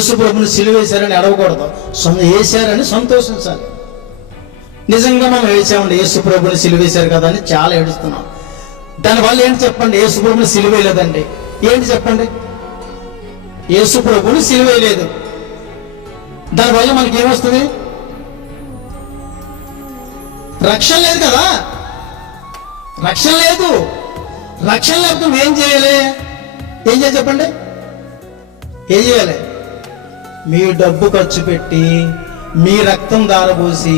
యేసు ప్రభుని సిలువ వేశారని అడగకూడదు, వేశారని సంతోషించాలి. నిజంగా మనం ఏడ్చామండి, యేసు ప్రభుని సిలువ వేశారు కదా అని చాలా ఏడుస్తున్నాం. దానివల్ల ఏంటి చెప్పండి? యేసు ప్రభుని సిలువ వేయలేదండి. ఏంటి చెప్పండి? యేసు ప్రభుని సిలువ వేయలేదు. దానివల్ల మనకి ఏమొస్తుంది? రక్షణ లేదు కదా. రక్షణ లేదు. రక్షణ లేకపోతే నువ్వేం చేయాలి? ఏం చేయాలి చెప్పండి? ఏం చేయాలి? మీ డబ్బు ఖర్చు పెట్టి మీ రక్తం దారబోసి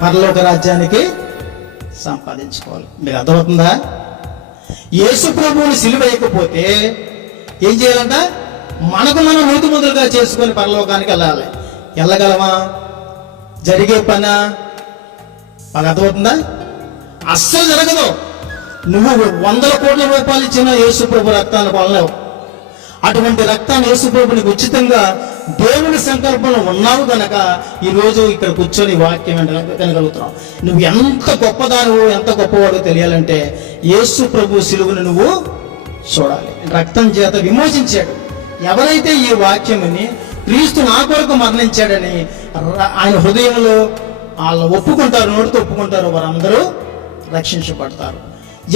పరలోక రాజ్యానికి సంపాదించుకోవాలి. మీకు అర్థమవుతుందా? యేసు ప్రభువుని సిలువ వేయకపోతే ఏం చేయాలంట? మనకు మనం నీతిమంతులుగా చేసుకొని పరలోకానికి వెళ్ళాలి. వెళ్ళగలమా? జరిగే పనా? మాకు అర్థమవుతుందా? అస్సలు జరగదు. నువ్వు 100 కోట్ల రూపాయలు ఇచ్చిన యేసు ప్రభు రక్తాన్ని కొనలేవు. అటువంటి రక్తాన్ని యేసు ప్రభునికి ఉచితంగా దేవుని సంకల్పంలో ఉన్నావు కనుక ఈరోజు ఇక్కడ కూర్చొని వాక్యం వినగలుగుతున్నావు. నువ్వు ఎంత గొప్పదానివో ఎంత గొప్పవాడో తెలియాలంటే యేసు ప్రభు సిలువను నువ్వు చూడాలి. రక్తం చేత విమోచించాడు. ఎవరైతే ఈ వాక్యముని క్రీస్తు నా కొరకు మరణించాడని ఆయన హృదయంలో వాళ్ళు ఒప్పుకుంటారు, నోటితో ఒప్పుకుంటారో వారందరూ రక్షించబడతారు.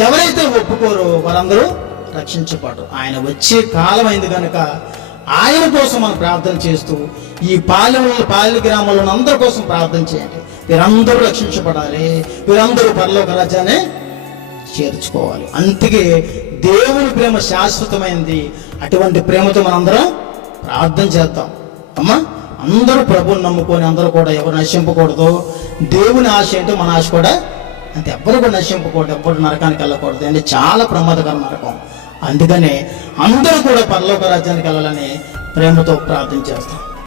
ఎవరైతే ఒప్పుకోరో వారందరూ రక్షించబడరు. ఆయన వచ్చే కాలం అయింది కనుక ఆయన కోసం మనం ప్రార్థన చేస్తూ ఈ పాలె గ్రామంలో అందరి కోసం ప్రార్థన చేయండి. వీరందరూ రక్షించబడాలి, వీరందరూ పరలోక రాజ్యాన్ని చేర్చుకోవాలి. అందుకే దేవుని ప్రేమ శాశ్వతమైంది. అటువంటి ప్రేమతో మనందరం ప్రార్థన చేద్దాం. అమ్మా, అందరూ ప్రభువుని నమ్ముకొని అందరూ కూడా ఎవరు నశింపకూడదు. దేవుని ఆశ ఏంటో మన ఆశ కూడా అంతే. ఎవ్వరు కూడా నశింపకూడదు, ఎవ్వరు నరకానికి వెళ్ళకూడదు. అంటే చాలా ప్రమాదకర నరకం. అందుకనే అందరూ కూడా పరలోక రాజ్యానికి వెళ్ళాలని ప్రేమతో ప్రార్థన చేస్తాం.